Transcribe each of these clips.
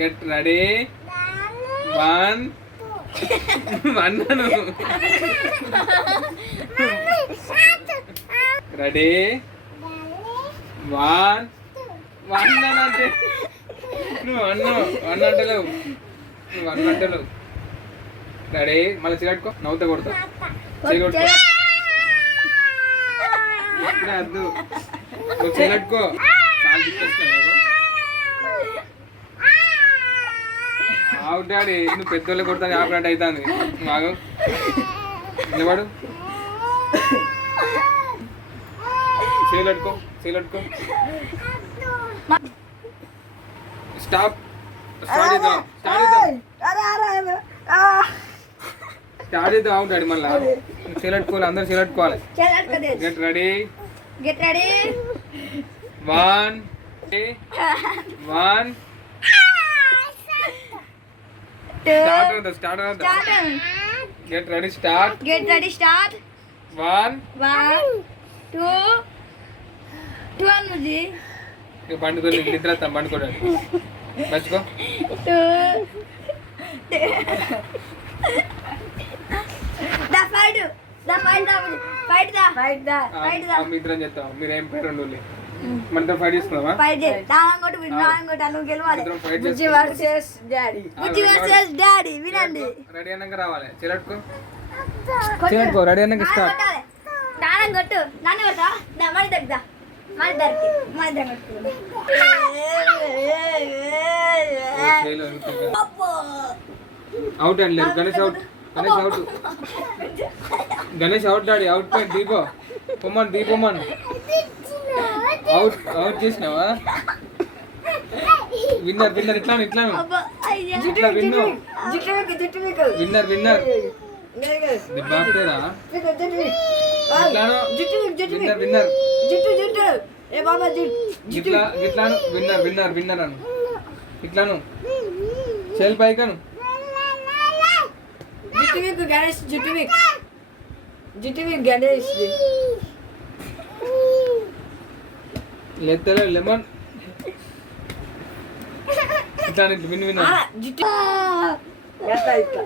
Get ready one అన్నాను ready one one అంటే. నువ్వు అన్నావు వన్ అంటలేవు నువ్వు వన్ అంటలేవు రెడీ మళ్ళీ చిరట్టుకో నవ్వుతా కొడతా. చేయగొట్టుకో ఇప్పుడే వద్దు నువ్వు చేయగట్టుకో చాలా ఆవు డాడీ నువ్వు పెద్దోళ్ళే కొడతాను ఆపినట్టు అవుతుంది మాకు నిలబడు. చేయలట్టుకో చేయలట్టుకో స్టాప్ స్టార్ట్ చేద్దాం. స్టార్ట్ చేద్దాం. స్టార్ట్ చేద్దాం. ఆవు డాడీ మళ్ళా అందరు get ready get ready one one start start get ready start get ready start one one two two అనుజీ పండుగ నిద్ర వస్తాం మర్చిపో టూ దా ఫైట్ దా ఫైట్ దా ఫైట్ దా. ఫైట్ దా. ఫైట్ దా మీ ఇద్దరం చెప్తాం మీరు ఏం పేరు రెండు మన ఇద్దరం ఫైట్ చేసుకున్నావా ఫైట్ చేయి దానం కొట్టు విన్ దానం కొట్టు అను గెలవాలి. Bujji versus daddy. Bujji versus daddy వినండి. రెడీ అన్నాక రావాలి. చిరట్టుకో చిరట్టుకో రెడీ అన్నాక స్టార్ట్ దానం కొట్టు. కొట్టా దా మరి దగ్గర మరి దగ్గరికి. మరి దగ్గర అవుట్ అండి లేదు. Ganesh out Ganesh out Ganesh out daddy. Out point దీపో. పొమ్మను దీపమ్మను అవుట్ అవుట్ చేసినావా? విన్నర్ విన్నర్ ఇట్లాను ఇట్లాను. ఇట్లా విన్ను విన్నర్ విన్నర్ జుట్టు మీకు జుట్టు విన్నర్ విన్నర్ జుట్టు జుట్టు ఏ బాబా జుట్టు ఇట్లా ఇట్లాను. విన్నర్ విన్నర్ విన్నర్ అను. ఇట్లాను. చెల్ పైకను జుట్టు మీకు గణేష్ జుట్టు మీకు జుట్టు మీకు గణేష్ లెత్తలే లెమన్ ఇట్లా విన్ విన్ జుట్టు ఇట్లా ఇట్లా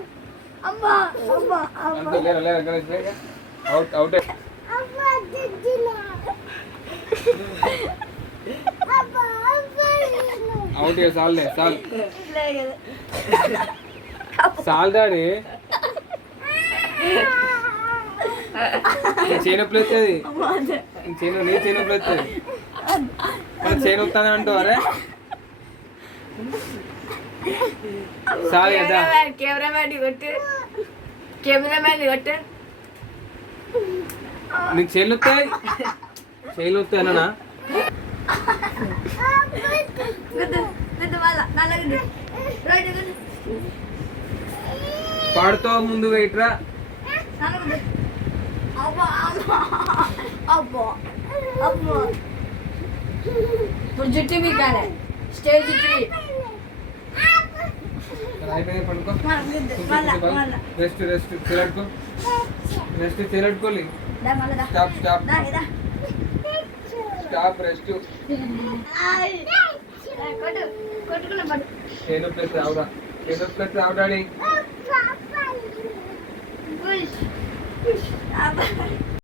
అమ్మా అమ్మా అంత లేరా లేరా గణేష్ లేరా అవుట్ అవుట్ అవుట్ ఇక చాలులే చాలు చాలు డాడీ చేయనప్పుడు వస్తుంది చేయను నీ చేయనప్పుడు వస్తుంది మన చేయను వస్తానే అంటావు అరే చాలు కదా. కెమెరామ్యాన్ కొట్టు. కెమెరామ్యాన్ కొట్టు. నీకు చేయలు వస్తాయి చేయలు వస్తాయి అన్నా పాడుతావు ముందు వెయిట్రా? ఇప్పుడు జుట్టు మీ కాలే స్టేజ్ జుట్టు మీ అయిపోయింది పండుకో మళ్ళా గుద్దు మళ్ళా మళ్ళా రెస్ట్ రెస్ట్ తిరట్టుకో రెస్ట్ తిరట్టుకోలి దా మళ్ళా దా స్టాప్ స్టాప్ దా ఇదా స్టాప్ రెస్ట్ కొట్టు కొట్టుకున్న పట్టు ఏదో ప్లేస్ రావురా ఏదో ప్లేస్ రావు Nada.